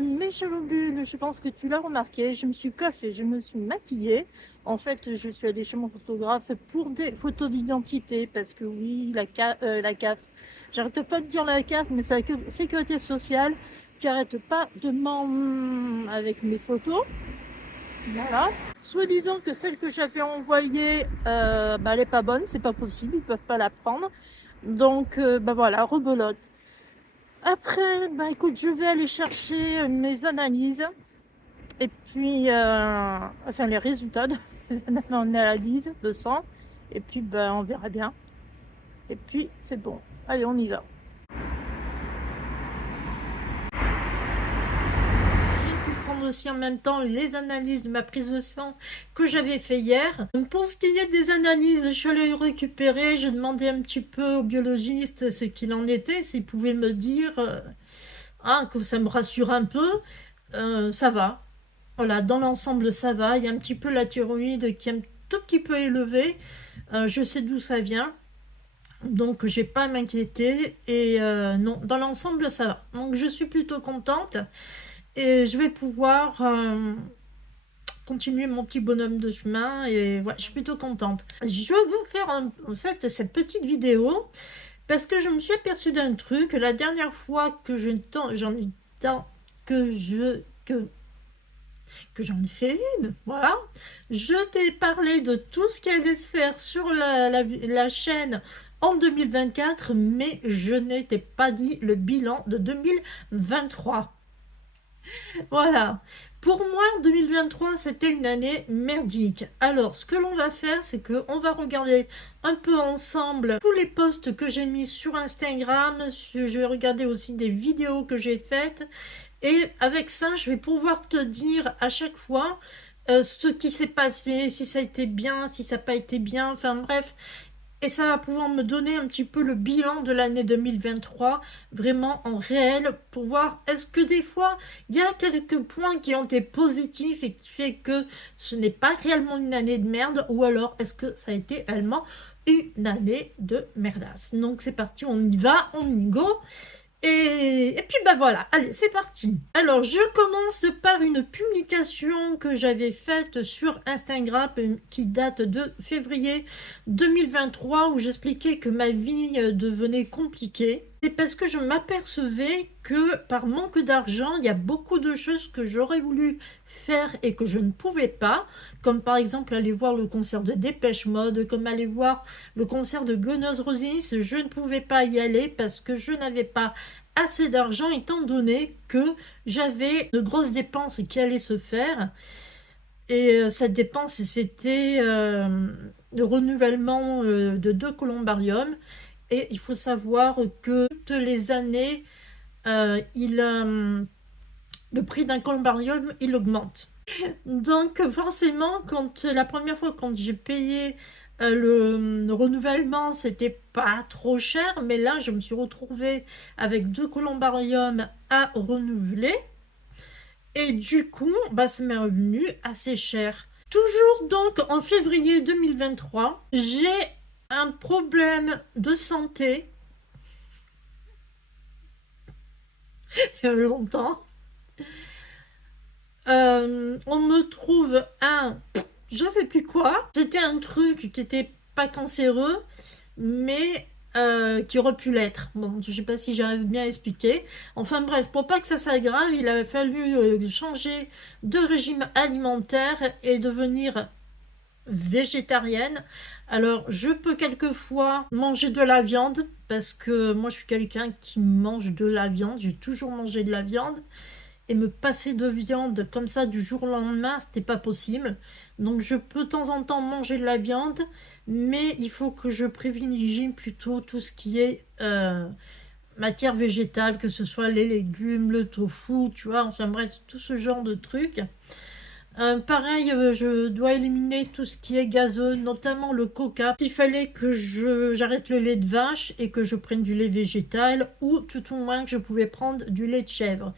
Mes chers bulles, je pense que tu l'as remarqué, je me suis coiffée, je me suis maquillée. En fait, je suis allée chez mon photographe pour des photos d'identité parce que oui, la CAF, j'arrête pas de dire la CAF, mais c'est la sécurité sociale qui arrête pas de avec mes photos. Voilà. Soi-disant que celle que j'avais envoyée, elle est pas bonne, c'est pas possible, ils peuvent pas la prendre. Donc, voilà, rebelote. Après, écoute, je vais aller chercher mes analyses et puis, enfin les résultats de mes analyses de sang. Et puis, on verra bien. Et puis, c'est bon. Allez, on y va. J'ai pu prendre aussi en même temps les analyses de ma prise de sang que j'avais fait hier. Pour ce qui est des analyses, je suis allée récupérer. J'ai demandé un petit peu au biologiste ce qu'il en était, s'il pouvait me dire que ça me rassure un peu. Ça va. Voilà, dans l'ensemble, ça va. Il y a un petit peu la thyroïde qui est un tout petit peu élevée. Je sais d'où ça vient. Donc, j'ai pas à m'inquiéter. Et non, dans l'ensemble, ça va. Donc, je suis plutôt contente. Et je vais pouvoir continuer mon petit bonhomme de chemin. Et voilà, je suis plutôt contente. Je vais vous faire en fait cette petite vidéo parce que je me suis aperçue d'un truc. La dernière fois que j'en ai que j'en ai fait une, voilà. Je t'ai parlé de tout ce qui allait se faire sur la chaîne en 2024, mais je n'étais pas dit le bilan de 2023. Voilà. Pour moi, 2023, c'était une année merdique. Alors, ce que l'on va faire, c'est qu'on va regarder un peu ensemble tous les posts que j'ai mis sur Instagram. Je vais regarder aussi des vidéos que j'ai faites. Et avec ça, je vais pouvoir te dire à chaque fois ce qui s'est passé, si ça a été bien, si ça n'a pas été bien, enfin bref. Et ça va pouvoir me donner un petit peu le bilan de l'année 2023, vraiment en réel, pour voir est-ce que des fois, il y a quelques points qui ont été positifs et qui fait que ce n'est pas réellement une année de merde, ou alors est-ce que ça a été réellement une année de merdasse. Donc c'est parti, on y va, on y go. Et puis voilà, allez, c'est parti. Alors, je commence par une publication que j'avais faite sur Instagram qui date de février 2023 où j'expliquais que ma vie devenait compliquée. C'est parce que je m'apercevais que par manque d'argent, il y a beaucoup de choses que j'aurais voulu faire et que je ne pouvais pas, comme par exemple aller voir le concert de Dépêche Mode, comme aller voir le concert de Guns N' Roses. Je ne pouvais pas y aller parce que je n'avais pas assez d'argent étant donné que j'avais de grosses dépenses qui allaient se faire. Et cette dépense, c'était le renouvellement de 2 columbariums. Et il faut savoir que toutes les années, le prix d'un columbarium, il augmente. Donc forcément, la première fois quand j'ai payé le renouvellement, c'était pas trop cher, mais là je me suis retrouvée avec 2 columbariums à renouveler et du coup ça m'est revenu assez cher. Toujours donc en février 2023, j'ai un problème de santé. Il y a longtemps. On me trouve je sais plus quoi. C'était un truc qui était pas cancéreux, mais qui aurait pu l'être. Bon, je sais pas si j'arrive bien à expliquer. Enfin bref, pour pas que ça s'aggrave, il avait fallu changer de régime alimentaire et devenir végétarienne. Alors, je peux quelquefois manger de la viande, parce que moi je suis quelqu'un qui mange de la viande, j'ai toujours mangé de la viande. Et me passer de viande comme ça du jour au lendemain, c'était pas possible. Donc je peux de temps en temps manger de la viande, mais il faut que je privilégie plutôt tout ce qui est matière végétale, que ce soit les légumes, le tofu, tu vois, enfin bref, tout ce genre de trucs. Pareil, je dois éliminer tout ce qui est gazeux, notamment le coca. Il fallait que j'arrête le lait de vache et que je prenne du lait végétal, ou tout au moins que je pouvais prendre du lait de chèvre.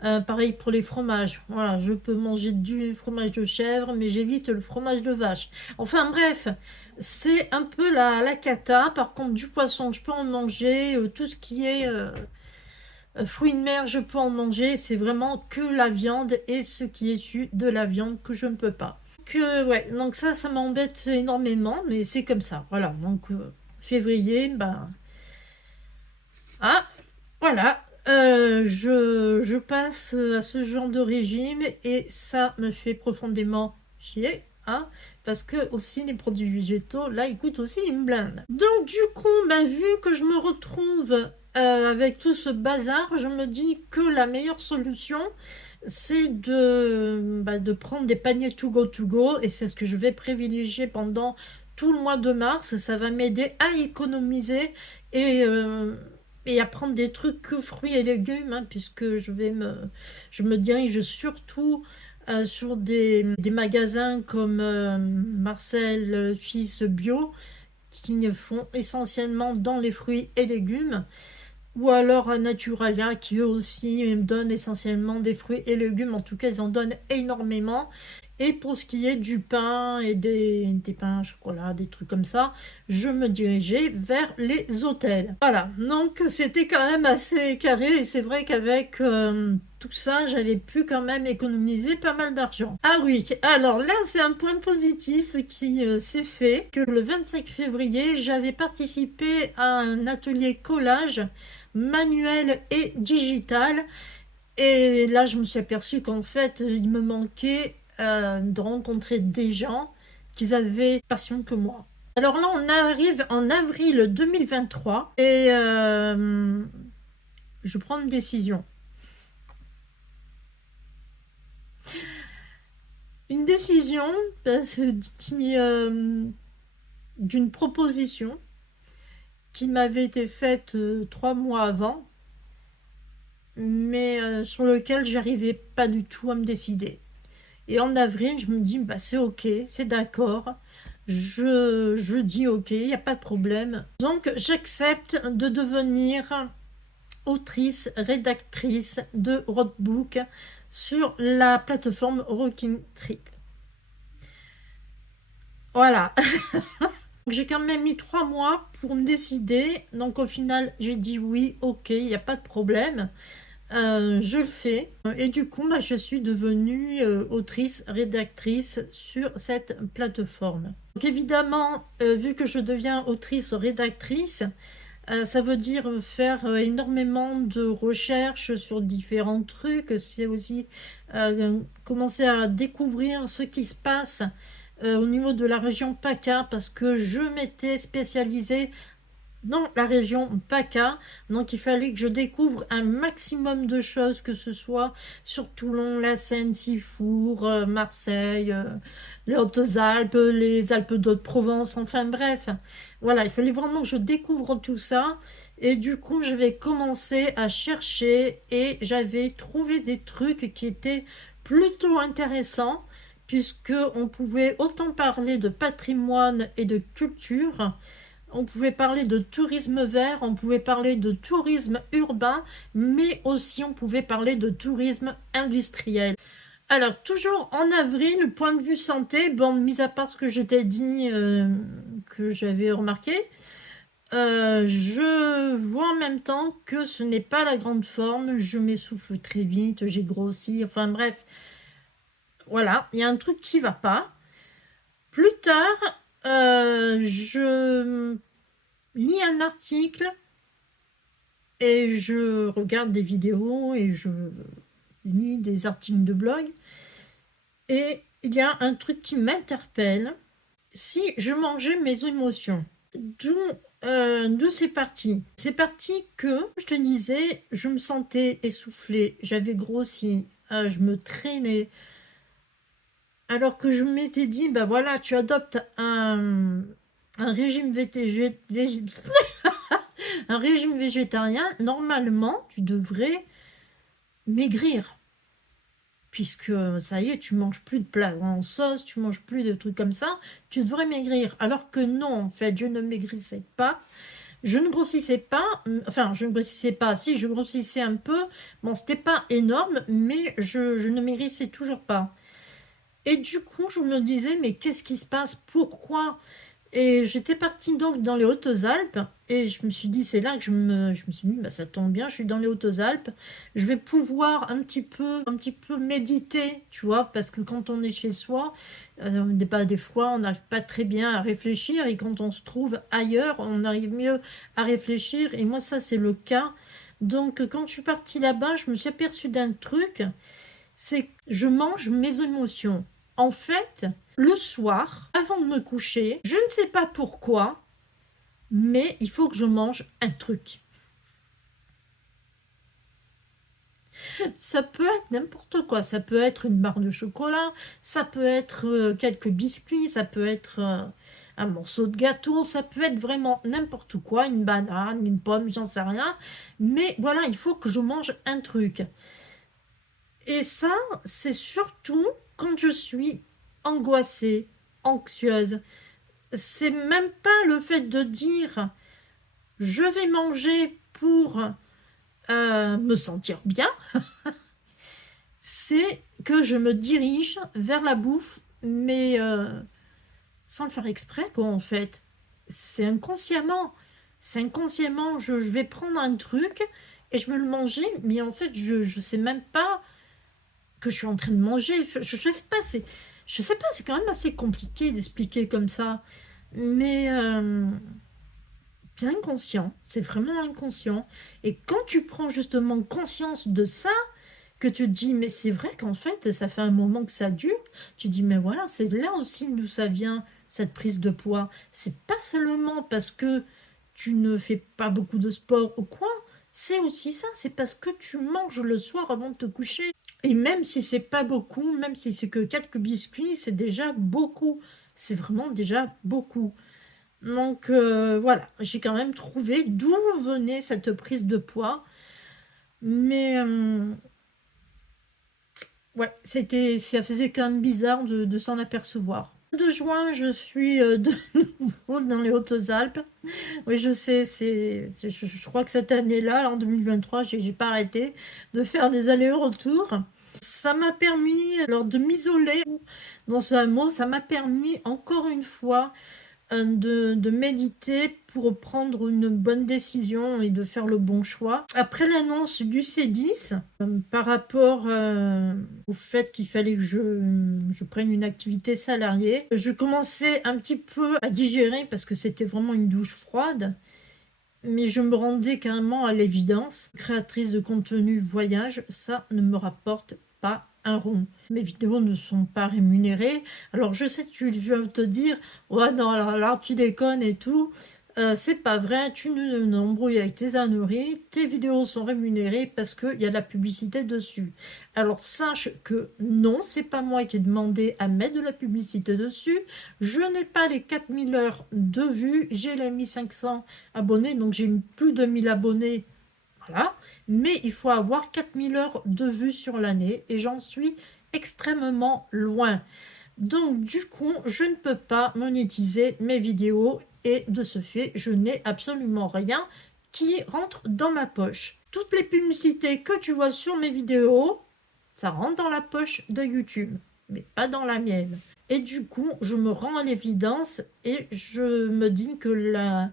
Pareil pour les fromages. Voilà, je peux manger du fromage de chèvre, mais j'évite le fromage de vache. Enfin bref, c'est un peu la cata. Par contre, du poisson, je peux en manger. Tout ce qui est Fruits de mer, je peux en manger, c'est vraiment que la viande et ce qui est issu de la viande que je ne peux pas. Ouais, donc ça m'embête énormément, mais c'est comme ça. Voilà, donc février, ben... Ah, voilà, je passe à ce genre de régime et ça me fait profondément chier, hein, parce que aussi les produits végétaux, là, ils coûtent aussi une blinde. Donc du coup, ben, vu que je me retrouve avec tout ce bazar, je me dis que la meilleure solution, c'est de prendre des paniers to go, et c'est ce que je vais privilégier pendant tout le mois de mars. Ça va m'aider à économiser et, euh, et à prendre des trucs que fruits et légumes, hein, puisque je me dirige surtout sur des magasins comme Marcel Fils Bio, qui font essentiellement dans les fruits et légumes, ou alors à Naturalia, qui eux aussi donnent essentiellement des fruits et légumes. En tout cas, ils en donnent énormément. Et pour ce qui est du pain et des pains au chocolat, des trucs comme ça, je me dirigeais vers les hôtels. Voilà, donc c'était quand même assez carré. Et c'est vrai qu'avec tout ça, j'avais pu quand même économiser pas mal d'argent. Ah oui, alors là, c'est un point positif qui s'est fait, que le 25 février, j'avais participé à un atelier collage manuel et digital. Et là, je me suis aperçue qu'en fait, il me manquait de rencontrer des gens qui avaient passion que moi. Alors là, on arrive en avril 2023 et je prends une décision. Une décision d'une proposition qui m'avait été faite 3 mois avant, mais sur lequel j'arrivais pas du tout à me décider. Et en avril, je me dis, bah, c'est ok, c'est d'accord. Je dis ok, il n'y a pas de problème. Donc, j'accepte de devenir autrice, rédactrice de roadbook sur la plateforme Rocking Trip. Voilà. J'ai quand même mis 3 mois pour me décider. Donc, au final, j'ai dit oui, ok, il n'y a pas de problème. Je le fais et du coup je suis devenue autrice rédactrice sur cette plateforme. Donc évidemment, vu que je deviens autrice rédactrice, ça veut dire faire énormément de recherches sur différents trucs. C'est aussi commencer à découvrir ce qui se passe au niveau de la région PACA, parce que je m'étais spécialisée dans la région PACA, donc il fallait que je découvre un maximum de choses, que ce soit sur Toulon, la Seine, Sifour, Marseille, les Hautes-Alpes, les Alpes d'Haute-Provence, enfin bref, voilà, il fallait vraiment que je découvre tout ça. Et du coup, je vais commencer à chercher et j'avais trouvé des trucs qui étaient plutôt intéressants, puisque on pouvait autant parler de patrimoine et de culture. On pouvait parler de tourisme vert, on pouvait parler de tourisme urbain, mais aussi on pouvait parler de tourisme industriel. Alors, toujours en avril, point de vue santé, bon, mis à part ce que j'étais dit, que j'avais remarqué, je vois en même temps que ce n'est pas la grande forme, je m'essouffle très vite, j'ai grossi, enfin bref, voilà, il y a un truc qui va pas. Plus tard, je lis un article et je regarde des vidéos et je lis des articles de blog, et il y a un truc qui m'interpelle: si je mangeais mes émotions. D'où c'est parti. C'est parti que, je te disais, je me sentais essoufflée, j'avais grossi, je me traînais, alors que je m'étais dit, bah voilà, tu adoptes un régime un régime végétarien, normalement, tu devrais maigrir. Puisque ça y est, tu manges plus de plats en sauce, tu manges plus de trucs comme ça, tu devrais maigrir. Alors que non, en fait, je ne maigrissais pas. Je ne grossissais pas, enfin, je ne grossissais pas, si, je grossissais un peu. Bon, c'était pas énorme, mais je ne maigrissais toujours pas. Et du coup, je me disais, mais qu'est-ce qui se passe? Pourquoi Et j'étais partie donc dans les Hautes-Alpes et je me suis dit, c'est là que je me suis dit, bah, ça tombe bien, je suis dans les Hautes-Alpes, je vais pouvoir un petit peu méditer, tu vois, parce que quand on est chez soi, des fois on n'arrive pas très bien à réfléchir et quand on se trouve ailleurs, on arrive mieux à réfléchir et moi ça c'est le cas. Donc quand je suis partie là-bas, je me suis aperçue d'un truc, c'est que je mange mes émotions. En fait, le soir, avant de me coucher, je ne sais pas pourquoi, mais il faut que je mange un truc. Ça peut être n'importe quoi, ça peut être une barre de chocolat, ça peut être quelques biscuits, ça peut être un morceau de gâteau, ça peut être vraiment n'importe quoi, une banane, une pomme, j'en sais rien. Mais voilà, il faut que je mange un truc. Et ça, c'est surtout quand je suis angoissée, anxieuse. C'est même pas le fait de dire je vais manger pour me sentir bien, c'est que je me dirige vers la bouffe, mais sans le faire exprès, quoi, en fait. C'est inconsciemment. C'est inconsciemment, je vais prendre un truc et je vais le manger, mais en fait, je sais même pas que je suis en train de manger. Je sais pas, c'est quand même assez compliqué d'expliquer comme ça. Mais c'est inconscient, c'est vraiment inconscient. Et quand tu prends justement conscience de ça, que tu te dis, mais c'est vrai qu'en fait, ça fait un moment que ça dure, tu dis, mais voilà, c'est là aussi d'où ça vient, cette prise de poids. C'est pas seulement parce que tu ne fais pas beaucoup de sport ou quoi, c'est aussi ça, c'est parce que tu manges le soir avant de te coucher. Et même si c'est pas beaucoup, même si c'est que quelques biscuits, c'est déjà beaucoup. C'est vraiment déjà beaucoup. Donc voilà, j'ai quand même trouvé d'où venait cette prise de poids. Mais ouais, ça faisait quand même bizarre de s'en apercevoir. Le 2 juin, je suis de nouveau dans les Hautes-Alpes. Oui, je sais, je crois que cette année-là, en 2023, j'ai pas arrêté de faire des allers-retours. Ça m'a permis, alors, de m'isoler dans ce hameau, ça m'a permis encore une fois de méditer pour prendre une bonne décision et de faire le bon choix. Après l'annonce du C10, par rapport au fait qu'il fallait que je prenne une activité salariée, je commençais un petit peu à digérer parce que c'était vraiment une douche froide. Mais je me rendais carrément à l'évidence. Créatrice de contenu voyage, ça ne me rapporte pas un rond. Mes vidéos ne sont pas rémunérées. Alors je sais que tu vas te dire, ouais non, alors là tu déconnes et tout. C'est pas vrai, tu nous embrouilles avec tes âneries, tes vidéos sont rémunérées parce qu'il y a de la publicité dessus. Alors sache que non, c'est pas moi qui ai demandé à mettre de la publicité dessus, je n'ai pas les 4000 heures de vues, j'ai les 1500 abonnés, donc j'ai plus de 1000 abonnés, voilà, mais il faut avoir 4000 heures de vues sur l'année, et j'en suis extrêmement loin. Donc du coup, je ne peux pas monétiser mes vidéos et de ce fait, je n'ai absolument rien qui rentre dans ma poche. Toutes les publicités que tu vois sur mes vidéos, ça rentre dans la poche de YouTube, mais pas dans la mienne. Et du coup, je me rends à l'évidence et je me dis que la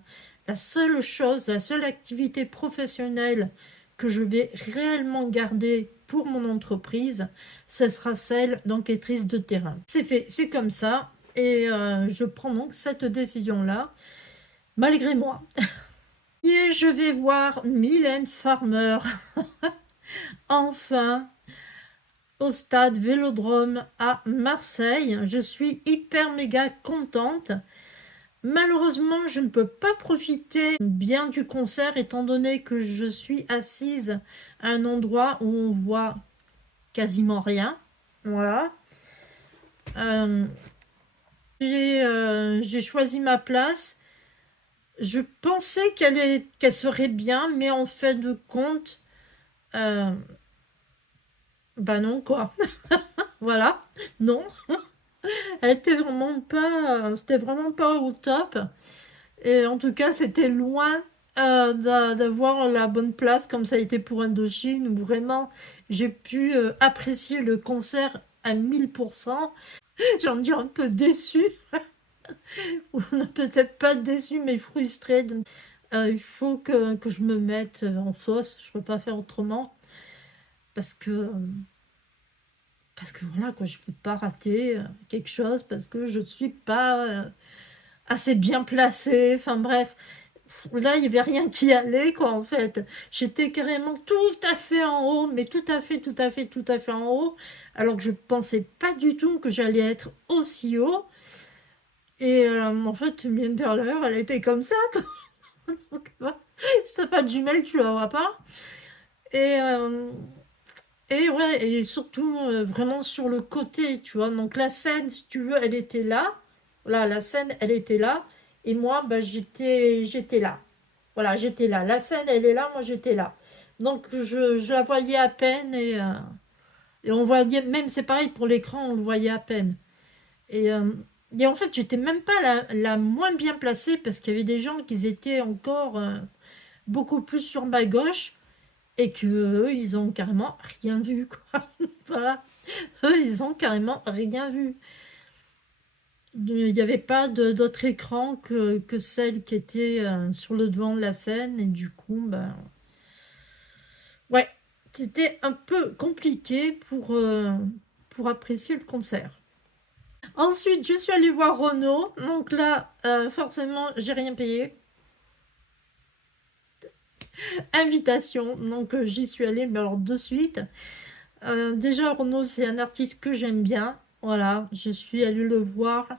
seule chose, la seule activité professionnelle que je vais réellement garder pour mon entreprise, ce sera celle d'enquêtrice de terrain. C'est fait, c'est comme ça, et je prends donc cette décision-là, malgré moi. Et je vais voir Mylène Farmer, enfin, au stade Vélodrome à Marseille. Je suis hyper méga contente. Malheureusement, je ne peux pas profiter bien du concert étant donné que je suis assise à un endroit où on voit quasiment rien. Voilà. Euh, j'ai choisi ma place. Je pensais qu'elle serait bien, mais en fait de compte, bah non quoi. Voilà, non. C'était vraiment pas au top. Et en tout cas, c'était loin d'avoir la bonne place comme ça a été pour Indochine, où vraiment j'ai pu apprécier le concert à 1000%. J'en dis un peu déçue. ou peut-être pas déçue, mais frustrée. Il faut que je me mette en sauce, je peux pas faire autrement, parce que, parce que voilà, quoi, je peux pas rater quelque chose, parce que je suis pas assez bien placée, enfin bref. Là, il n'y avait rien qui allait, quoi, en fait. J'étais carrément tout à fait en haut, mais tout à fait, tout à fait, tout à fait en haut, alors que je pensais pas du tout que j'allais être aussi haut. Et en fait, Mylène Berler, elle était comme ça, quoi. Donc, bah, si t'as pas de jumelle, tu la vois pas. Et, euh, et ouais, et surtout, vraiment sur le côté, tu vois. Donc la scène, si tu veux, elle était là. Voilà, la scène, elle était là. Et moi, bah, j'étais là. Voilà, j'étais là. La scène, elle est là, moi j'étais là. Donc je la voyais à peine et on voyait, même c'est pareil pour l'écran, on le voyait à peine. Et, euh, et en fait, j'étais même pas la moins bien placée parce qu'il y avait des gens qui étaient encore beaucoup plus sur ma gauche et que eux, ils ont carrément rien vu, quoi. Voilà, eux, ils ont carrément rien vu. Il n'y avait pas d'autre écran que celle qui était sur le devant de la scène et du coup, ben, ouais, c'était un peu compliqué pour apprécier le concert. Ensuite, je suis allée voir Renaud. Donc là, forcément, j'ai rien payé. Invitation. Donc j'y suis allée, mais alors de suite. Déjà, Renaud, c'est un artiste que j'aime bien. Voilà, je suis allée le voir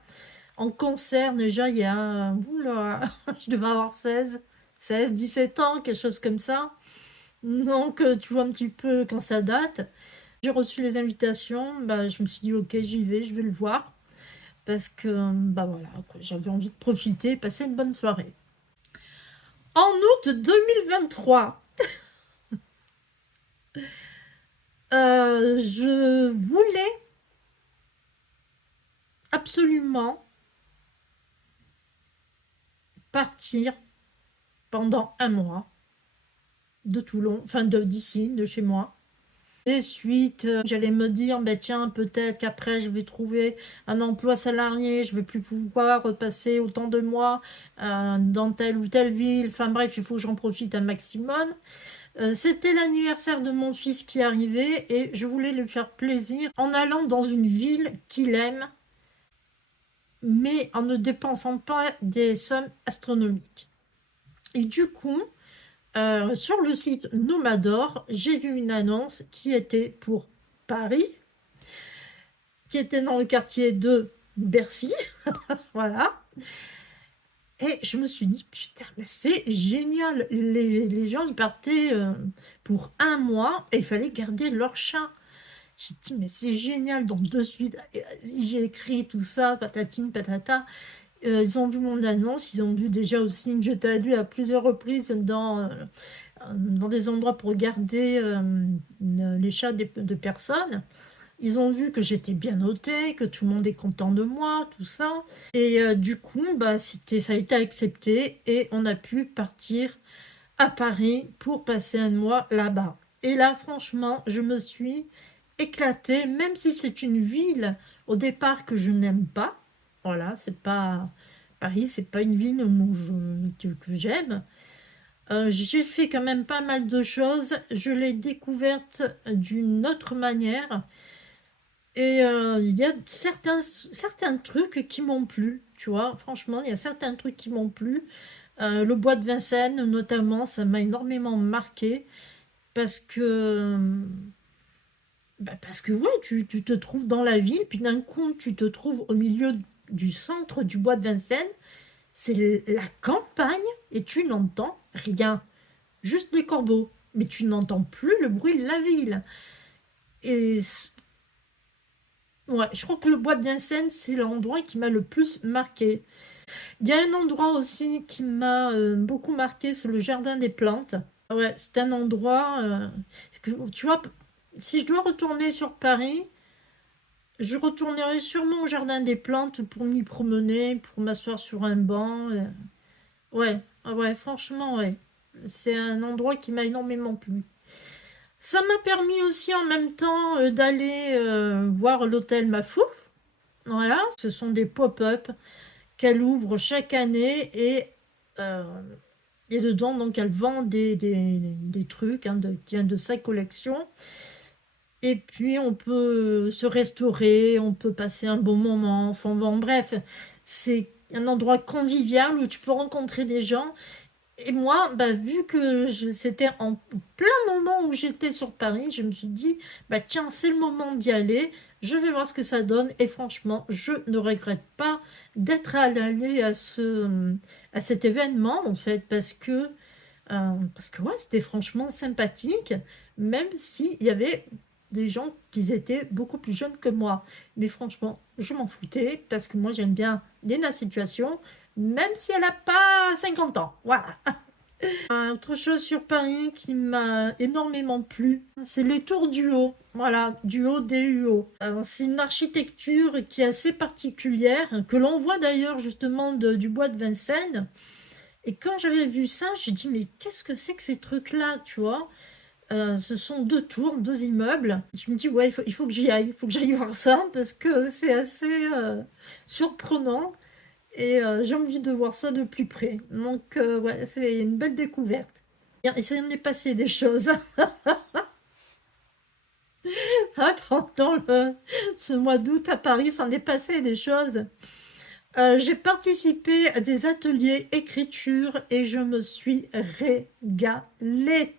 en concert déjà il y a... Oula, je devais avoir 17 ans, quelque chose comme ça. Donc, tu vois un petit peu quand ça date. J'ai reçu les invitations, bah, je me suis dit, ok, j'y vais, je vais le voir. Parce que, bah voilà, quoi, j'avais envie de profiter, passer une bonne soirée. En août 2023, je voulais absolument partir pendant un mois de Toulon, enfin d'ici, de chez moi. Et suite, j'allais me dire, bah, tiens, peut-être qu'après je vais trouver un emploi salarié, je vais plus pouvoir repasser autant de mois dans telle ou telle ville. Enfin bref, il faut que j'en profite un maximum. C'était l'anniversaire de mon fils qui arrivait et je voulais lui faire plaisir en allant dans une ville qu'il aime, mais en ne dépensant pas des sommes astronomiques. Et du coup, sur le site Nomador, j'ai vu une annonce qui était pour Paris, qui était dans le quartier de Bercy, voilà. Et je me suis dit, putain, mais c'est génial. Les gens, ils partaient pour un mois et il fallait garder leur chat. J'ai dit, mais c'est génial. Donc, de suite, j'ai écrit tout ça, patatine, patata. Ils ont vu mon annonce, ils ont vu déjà aussi que j'étais allée à plusieurs reprises dans des endroits pour garder les chats de personnes. Ils ont vu que j'étais bien notée, que tout le monde est content de moi, tout ça. Et du coup, bah, ça a été accepté et on a pu partir à Paris pour passer un mois là-bas. Et là, franchement, je me suis éclatée, même si c'est une ville au départ que je n'aime pas. Voilà, c'est pas Paris, c'est pas une ville que j'aime. J'ai fait quand même pas mal de choses. Je l'ai découverte d'une autre manière. Et il y a certains trucs qui m'ont plu, tu vois. Franchement, il y a certains trucs qui m'ont plu. Le bois de Vincennes, notamment, ça m'a énormément marqué parce que, parce que ouais, tu te trouves dans la ville, puis d'un coup, tu te trouves au milieu du centre du bois de Vincennes. C'est la campagne et tu n'entends rien, juste les corbeaux, mais tu n'entends plus le bruit de la ville. Et ouais, je crois que le bois de Vincennes, c'est l'endroit qui m'a le plus marqué. Il y a un endroit aussi qui m'a beaucoup marqué, c'est le jardin des plantes. Ouais, c'est un endroit tu vois, si je dois retourner sur Paris, je retournerai sûrement au jardin des plantes pour m'y promener, pour m'asseoir sur un banc. Ouais, ah ouais, franchement, ouais. C'est un endroit qui m'a énormément plu. Ça m'a permis aussi en même temps d'aller voir l'hôtel Mafouf. Voilà, ce sont des pop-up qu'elle ouvre chaque année et dedans, donc, elle vend des trucs hein, qui viennent de sa collection. Et puis, on peut se restaurer, on peut passer un bon moment. Enfin, bon, bref, c'est un endroit convivial où tu peux rencontrer des gens. Et moi, bah, vu que c'était en plein moment où j'étais sur Paris, je me suis dit, bah tiens, c'est le moment d'y aller. Je vais voir ce que ça donne. Et franchement, je ne regrette pas d'être allée à cet événement, en fait, parce que ouais, c'était franchement sympathique, même s'il y avait des gens qui étaient beaucoup plus jeunes que moi. Mais franchement, je m'en foutais, parce que moi, j'aime bien Léna Situation, même si elle n'a pas 50 ans. Voilà. Autre chose sur Paris qui m'a énormément plu, c'est les tours du haut. Voilà, du haut des UO. C'est une architecture qui est assez particulière, que l'on voit d'ailleurs justement du bois de Vincennes. Et quand j'avais vu ça, j'ai dit, mais qu'est-ce que c'est que ces trucs-là, tu vois? Ce sont deux tours, deux immeubles. Je me dis, ouais, il faut que j'y aille, il faut que j'aille voir ça, parce que c'est assez surprenant. Et j'ai envie de voir ça de plus près. Donc, ouais, c'est une belle découverte. Et ça en est passé des choses. Ah, pendant ce mois d'août à Paris, s'en est passé des choses. J'ai participé à des ateliers écriture et je me suis régalée.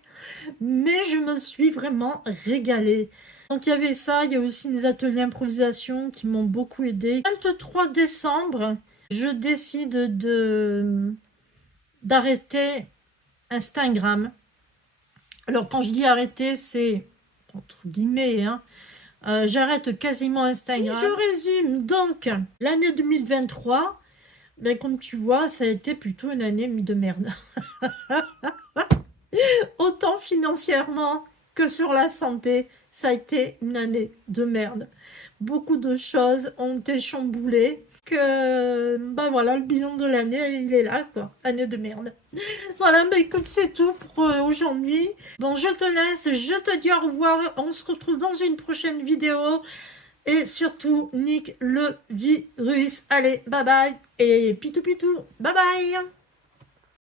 Mais je me suis vraiment régalée. Donc il y avait ça, il y a aussi des ateliers improvisation qui m'ont beaucoup aidé. 23 décembre, je décide d'arrêter Instagram. Alors quand je dis arrêter, c'est entre guillemets, hein. J'arrête quasiment Instagram. Si je résume, donc, l'année 2023, ben, comme tu vois, ça a été plutôt une année de merde. Autant financièrement que sur la santé, ça a été une année de merde. Beaucoup de choses ont été chamboulées. Ben voilà, le bilan de l'année, il est là, quoi. Année de merde. Voilà, ben écoute, c'est tout pour aujourd'hui. Bon, je te laisse, je te dis au revoir. On se retrouve dans une prochaine vidéo. Et surtout, nique le virus. Allez, bye bye. Et pitou pitou, bye bye.